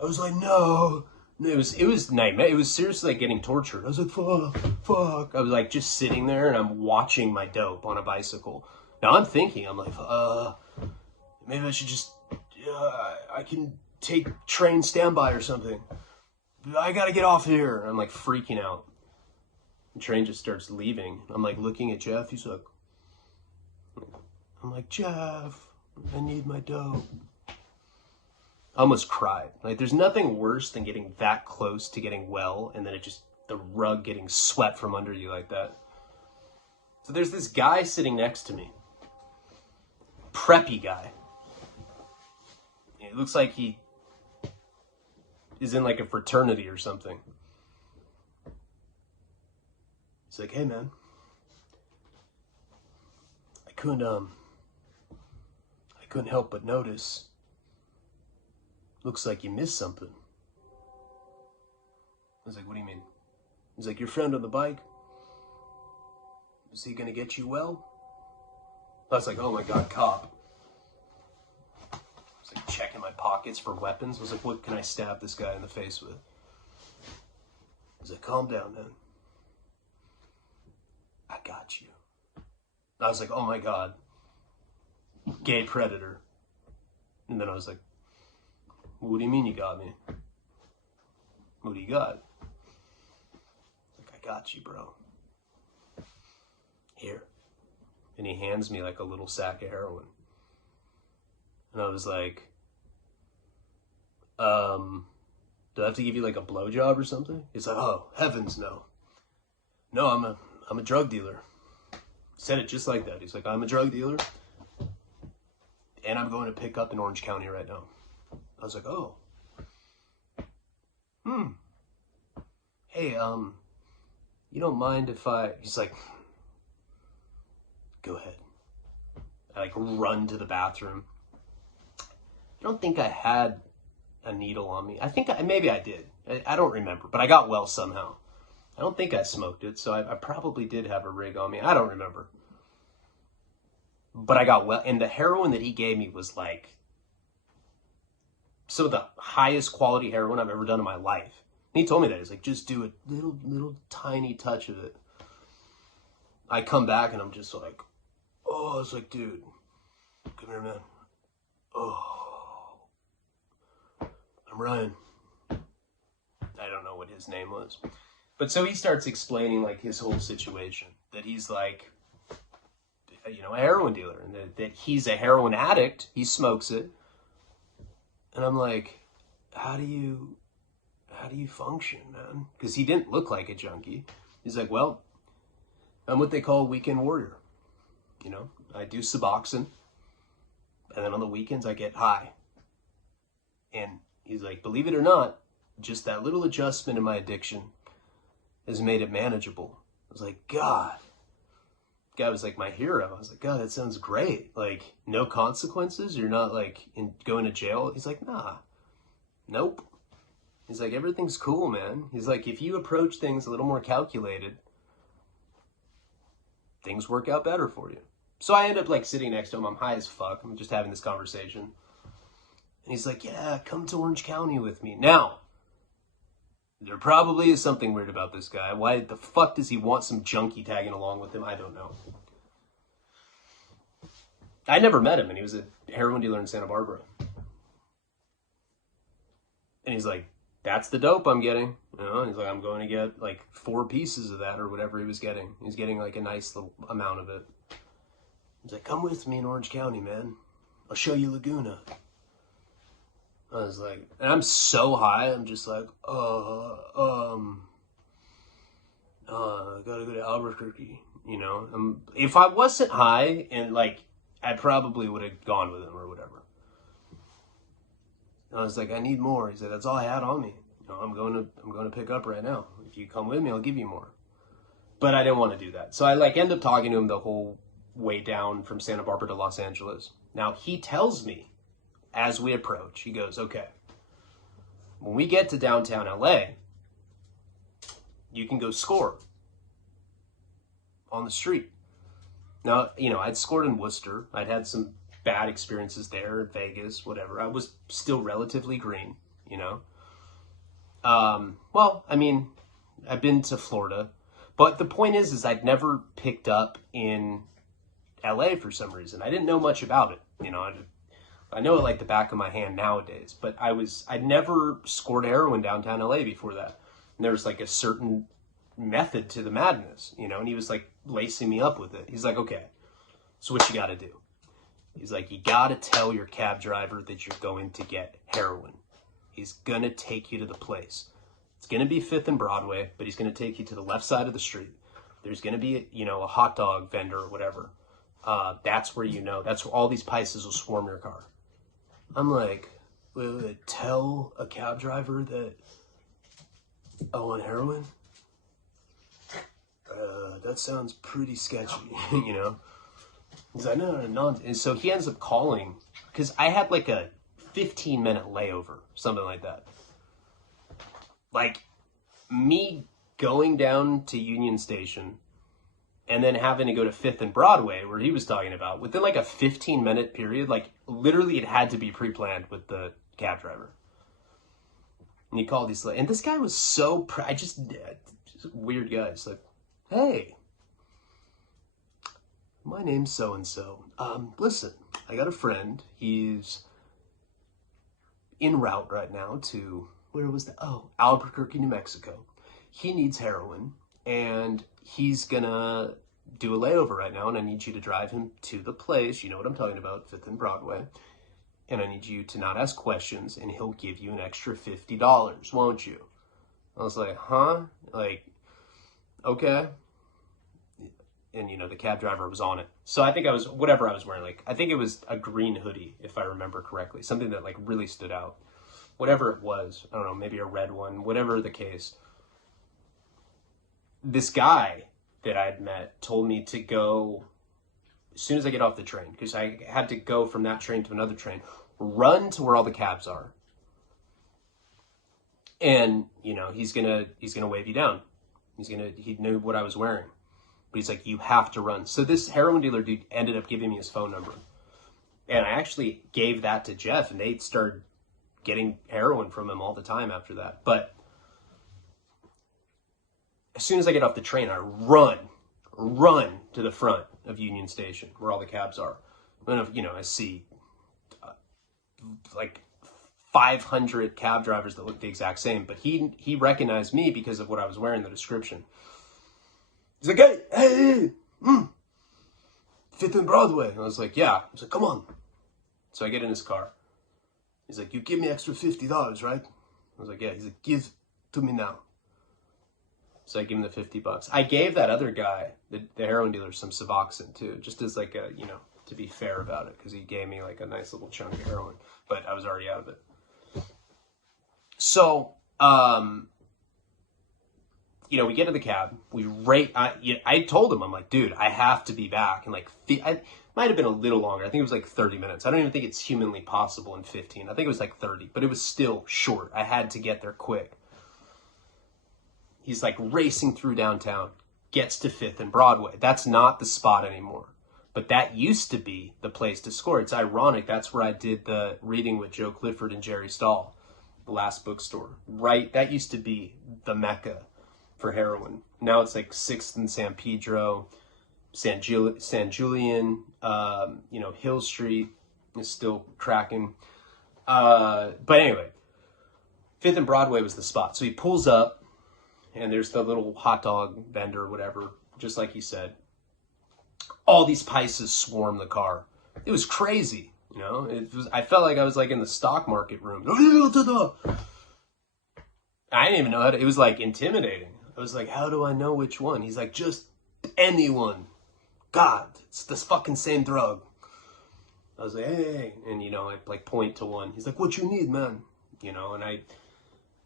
I was like, no. It was nightmare. It was seriously like getting tortured. I was like, fuck. I was like just sitting there and I'm watching my dope on a bicycle. Now I'm thinking, I'm like, maybe I should just, I can take train standby or something. I gotta get off here. I'm like freaking out. The train just starts leaving. I'm like looking at Jeff. He's like, I'm like, Jeff, I need my dope. I almost cried. Like, there's nothing worse than getting that close to getting well and then it just, the rug getting swept from under you like that. So there's this guy sitting next to me. Preppy guy. It looks like he is in like a fraternity or something. He's like, hey man, I couldn't help but notice. Looks like you missed something. I was like, what do you mean? He's like, your friend on the bike, is he gonna get you well? I was like, oh my God, cop. I was like checking my pockets for weapons. I was like, what can I stab this guy in the face with? He's like, calm down, man. I got you. I was like, oh my God, gay predator. And then I was like, what do you mean you got me? What do you got? Like, I got you, bro. Here. And he hands me like a little sack of heroin. And I was like, do I have to give you like a blowjob or something? He's like, oh, heavens no. No, I'm a drug dealer. Said it just like that. He's like, I'm a drug dealer. And I'm going to pick up in Orange County right now. I was like, oh. Hey, hey, you don't mind if he's like, go ahead. I like run to the bathroom. I don't think I had a needle on me. I think maybe I did. I don't remember, but I got well somehow. I don't think I smoked it, so I probably did have a rig on me. I don't remember. But I got well, and the heroin that he gave me was like some of the highest quality heroin I've ever done in my life. And he told me that. He's like, just do a little tiny touch of it. I come back and I'm just like, oh, it's like, dude, come here, man. Oh, I'm Ryan. I don't know what his name was. But so he starts explaining like his whole situation, that he's like, you know, a heroin dealer, and that he's a heroin addict. He smokes it. And I'm like, how do you function, man? Because he didn't look like a junkie. He's like, well, I'm what they call a weekend warrior. You know, I do Suboxone, and then on the weekends I get high. And he's like, believe it or not, just that little adjustment in my addiction has made it manageable. I was like, God. Guy was like my hero. I was like, God, that sounds great. Like, no consequences? You're not like going to jail? He's like, nah. Nope. He's like, everything's cool, man. He's like, if you approach things a little more calculated, things work out better for you. So I end up like sitting next to him. I'm high as fuck. I'm just having this conversation. And he's like, yeah, come to Orange County with me. Now, there probably is something weird about this guy. Why the fuck does he want some junkie tagging along with him? I don't know. I never met him, and he was a heroin dealer in Santa Barbara. And he's like, that's the dope I'm getting. You know, and he's like, I'm going to get like 4 pieces of that or whatever he was getting. He's getting like a nice little amount of it. He's like, come with me in Orange County, man. I'll show you Laguna. I was like, and I'm so high, I'm just like, I gotta go to Albuquerque, you know? If I wasn't high, and like, I probably would have gone with him or whatever. And I was like, I need more. He said, that's all I had on me. You know, I'm going to pick up right now. If you come with me, I'll give you more. But I didn't want to do that. So I like end up talking to him the whole way down from Santa Barbara to Los Angeles. Now he tells me, as we approach, he goes, okay, when we get to downtown LA, you can go score on the street. Now, you know, I'd scored in Worcester. I'd had some bad experiences there, Vegas, whatever. I was still relatively green, you know. Well, I mean, I've been to Florida. But the point is I'd never picked up in LA for some reason. I didn't know much about it, you know. I know it like the back of my hand nowadays, but I'd never scored heroin downtown LA before that. And there was like a certain method to the madness, you know, and he was like lacing me up with it. He's like, okay, so what you got to do? He's like, you got to tell your cab driver that you're going to get heroin. He's going to take you to the place. It's going to be 5th and Broadway, but he's going to take you to the left side of the street. There's going to be, you know, a hot dog vendor or whatever. That's where, you know, that's where all these Pisces will swarm your car. I'm like, wait, tell a cab driver that I want heroin? That sounds pretty sketchy, you know? He's like, no. And so he ends up calling, because I had like a 15-minute layover, something like that. Like, me going down to Union Station and then having to go to 5th and Broadway, where he was talking about, within like a 15-minute period, like literally it had to be pre-planned with the cab driver. And he called these, and this guy was so, just weird guy. He's like, hey, my name's so-and-so. Listen, I got a friend. He's en route right now to, where was that? Oh, Albuquerque, New Mexico. He needs heroin, and he's gonna do a layover right now, and I need you to drive him to the place. You know what I'm talking about, 5th and Broadway. And I need you to not ask questions, and he'll give you an extra $50, won't you? I was like, huh? Like, okay. And, you know, the cab driver was on it. So I think I was, whatever I was wearing, like, I think it was a green hoodie, if I remember correctly. Something that, like, really stood out. Whatever it was. I don't know, maybe a red one. Whatever the case. this guy that I'd met told me to go as soon as I get off the train, because I had to go from that train to another train, run to where all the cabs are. And, you know, he's gonna wave you down. He knew what I was wearing. But he's like, you have to run. So this heroin dealer dude ended up giving me his phone number. And I actually gave that to Jeff, and they started getting heroin from him all the time after that. But as soon as I get off the train, I run to the front of Union Station where all the cabs are. And, you know, I see like 500 cab drivers that look the exact same, but he recognized me because of what I was wearing, the description. He's like, hey, Fifth and Broadway. And I was like, yeah. I was like, come on. So I get in his car. He's like, you give me extra $50, right? I was like, yeah. He's like, give to me now. So I give him the $50. I gave that other guy, the heroin dealer, some Suboxone too, just as like a, you know, to be fair about it, because he gave me like a nice little chunk of heroin, but I was already out of it. So, you know, we get to the cab. I told him, I'm like, dude, I have to be back. And like, I might have been a little longer. I think it was like 30 minutes. I don't even think it's humanly possible in 15. I think it was like 30, but it was still short. I had to get there quick. He's like racing through downtown, gets to 5th and Broadway. That's not the spot anymore. But that used to be the place to score. It's ironic. That's where I did the reading with Joe Clifford and Jerry Stahl, the last bookstore. Right? That used to be the Mecca for heroin. Now it's like 6th and San Pedro, San Julian, you know, Hill Street is still cracking. But anyway, 5th and Broadway was the spot. So he pulls up, and there's the little hot dog vendor or whatever, just like he said. All these Pisces swarm the car. It was crazy, you know. I felt like I was like in the stock market room. I didn't even know how to. It was like intimidating. I was like, how do I know which one? He's like, just anyone. God, it's this fucking same drug. I was like, hey, and you know, I like point to one. He's like, what you need, man? You know, and I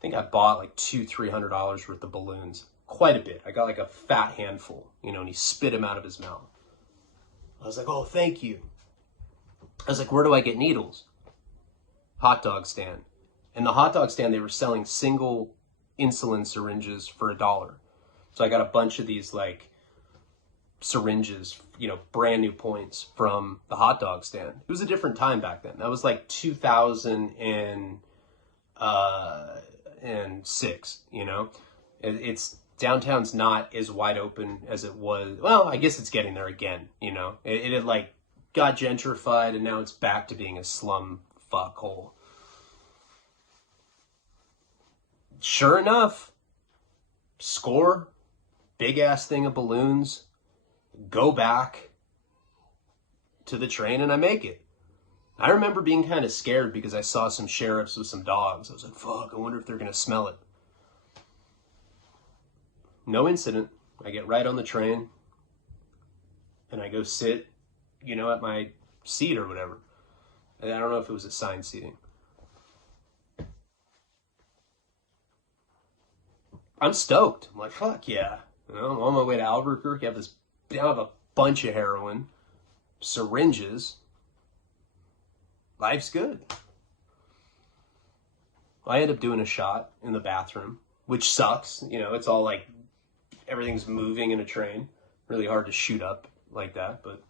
think I bought like $200-300 worth of balloons. Quite a bit. I got like a fat handful, you know, and he spit them out of his mouth. I was like, oh, thank you. I was like, where do I get needles? Hot dog stand. And the hot dog stand, they were selling single insulin syringes for $1. So I got a bunch of these like syringes, you know, brand new points from the hot dog stand. It was a different time back then. That was like 2006, you know. It's downtown's not as wide open as it was. Well, I guess it's getting there again, you know. It had like got gentrified, and now it's back to being a slum fuckhole. Sure enough, score, big ass thing of balloons, go back to the train, and I make it. I remember being kind of scared because I saw some sheriffs with some dogs. I was like, fuck, I wonder if they're going to smell it. No incident. I get right on the train, and I go sit, you know, at my seat or whatever. I don't know if it was assigned seating. I'm stoked. I'm like, fuck yeah. You know, I'm on my way to Albuquerque. I have a bunch of heroin, syringes. Life's good. I end up doing a shot in the bathroom, which sucks. You know, it's all like everything's moving in a train. Really hard to shoot up like that, but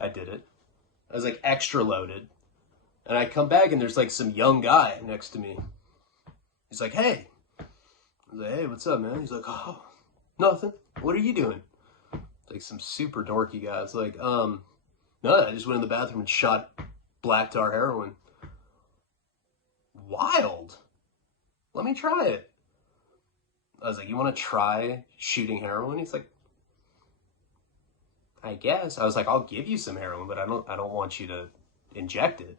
I did it. I was like extra loaded. And I come back and there's like some young guy next to me. He's like, hey. I was like, hey, what's up, man? He's like, oh, nothing. What are you doing? It's like some super dorky guy. It's like, no, I just went in the bathroom and shot black tar heroin. Wild. Let me try it. I was like, you want to try shooting heroin? He's like, I guess. I was like, I'll give you some heroin, but I don't want you to inject it.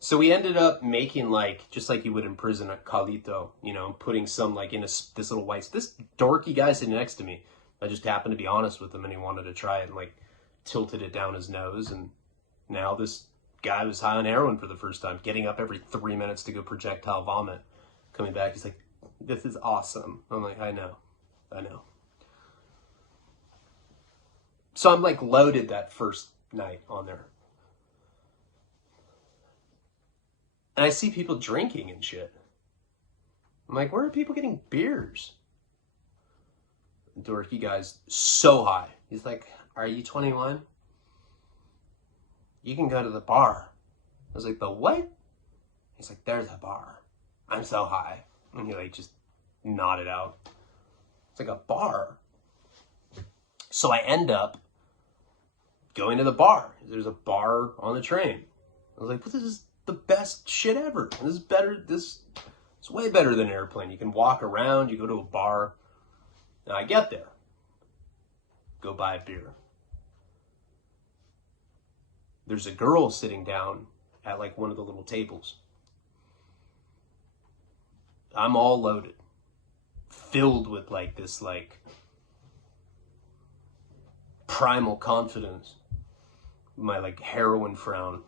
So we ended up making like, just like you would in prison, a caldito, you know, putting some like in this little white, this dorky guy sitting next to me. I just happened to be honest with him, and he wanted to try it, and like tilted it down his nose. And now this guy was high on heroin for the first time, getting up every 3 minutes to go projectile vomit. Coming back, he's like, this is awesome. I'm like, I know. I know. So I'm like loaded that first night on there. And I see people drinking and shit. I'm like, where are people getting beers? The dorky guy's so high. He's like, are you 21? You can go to the bar. I was like, the what? He's like, there's a bar. I'm so high. And he like just nodded out. It's like a bar. So I end up going to the bar. There's a bar on the train. I was like, well, this is the best shit ever. This is better. This is way better than an airplane. You can walk around. You go to a bar. And I get there. Go buy a beer. There's a girl sitting down at like one of the little tables. I'm all loaded. Filled with like this like primal confidence. My like heroin frown.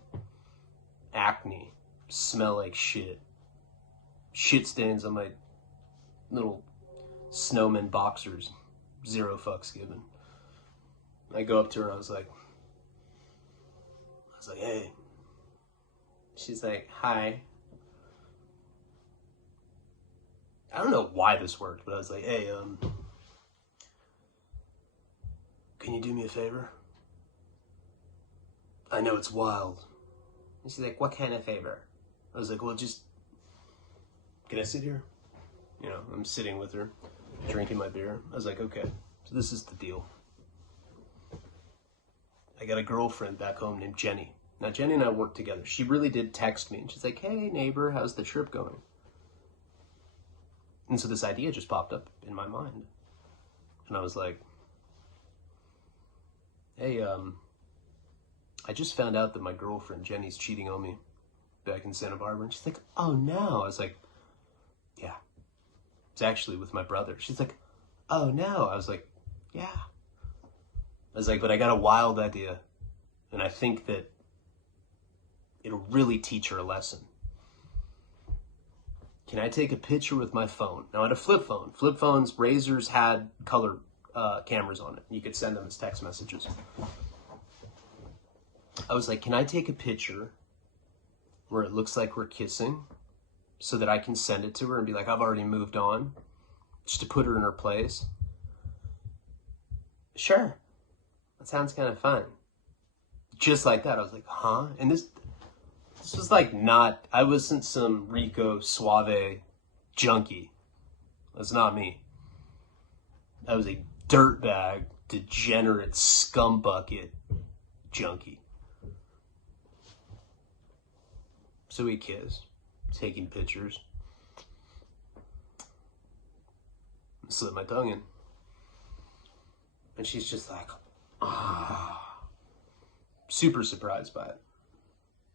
Acne. Smell like shit. Shit stains on my little snowman boxers. 0 fucks given. I go up to her and I was like, hey. She's like, hi. I don't know why this worked, but I was like, hey, can you do me a favor? I know it's wild. And she's like, what kind of favor? I was like, well, just, can I sit here? You know, I'm sitting with her, drinking my beer. I was like, okay, so this is the deal. I got a girlfriend back home named Jenny. Now, Jenny and I work together. She really did text me, and she's like, hey, neighbor, how's the trip going? And so this idea just popped up in my mind. And I was like, hey, I just found out that my girlfriend, Jenny's cheating on me back in Santa Barbara. And she's like, oh, no. I was like, yeah, it's actually with my brother. She's like, oh, no. I was like, yeah. I was like, but I got a wild idea. And I think that it'll really teach her a lesson. Can I take a picture with my phone? Now, I had a flip phone. Flip phones, Razors had color cameras on it. You could send them as text messages. I was like, can I take a picture where it looks like we're kissing so that I can send it to her and be like, I've already moved on, just to put her in her place? Sure. That sounds kind of fun. Just like that. I was like, huh? And this was like not, I wasn't some Rico Suave junkie. That's not me. I was a dirtbag, degenerate, scumbucket junkie. So we kiss, taking pictures. Slip my tongue in. And she's just like, super surprised by it.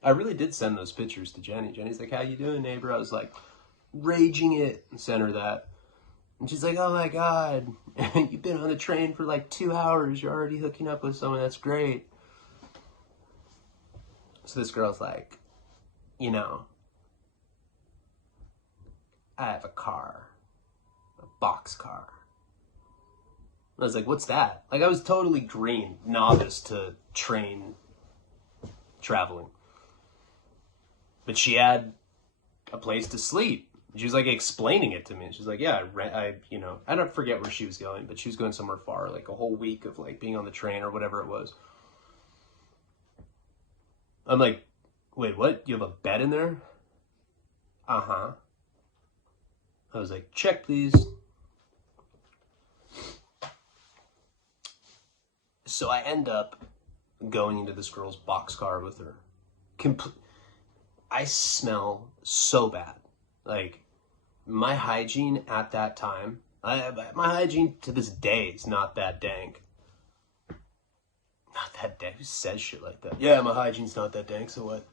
I really did send those pictures to Jenny. Jenny's like, how you doing, neighbor? I was like, raging it, and sent her that. And she's like, oh my God, you've been on the train for like 2 hours. You're already hooking up with someone. That's great. So this girl's like, you know, I have a car, a box car. I was like, what's that? Like, I was totally green, novice to train traveling. But she had a place to sleep. She was like explaining it to me. She's like, yeah, I don't forget where she was going, but she was going somewhere far, like a whole week of like being on the train or whatever it was. I'm like, wait, what? You have a bed in there? Uh-huh. I was like, check please. So I end up going into this girl's boxcar with her. I smell so bad. Like, my hygiene at that time, my hygiene to this day is not that dank. Not that dank. Who says shit like that? Yeah, my hygiene's not that dank, so what?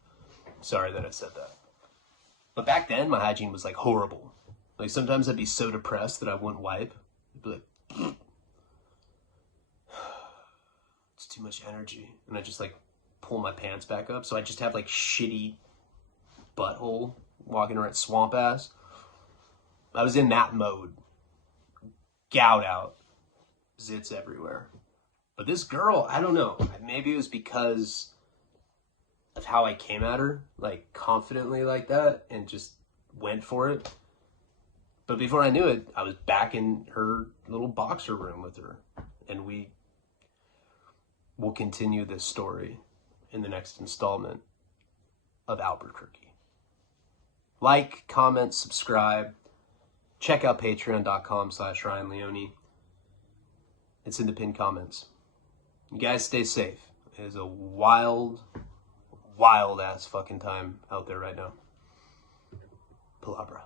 Sorry that I said that. But back then, my hygiene was like horrible. Like, sometimes I'd be so depressed that I wouldn't wipe. I'd be like, it's too much energy. And I just like pull my pants back up. So I just have like shitty butthole walking around swamp ass. I was in that mode. gout out, zits everywhere. But this girl, I don't know. Maybe it was because of how I came at her, like confidently like that, and just went for it. But before I knew it, I was back in her little boxer room with her. And we will continue this story in the next installment of Albuquerque. Like, comment, subscribe. Check out patreon.com/Ryan Leone. It's in the pinned comments. You guys stay safe. It is a wild, wild ass fucking time out there right now. Palabra.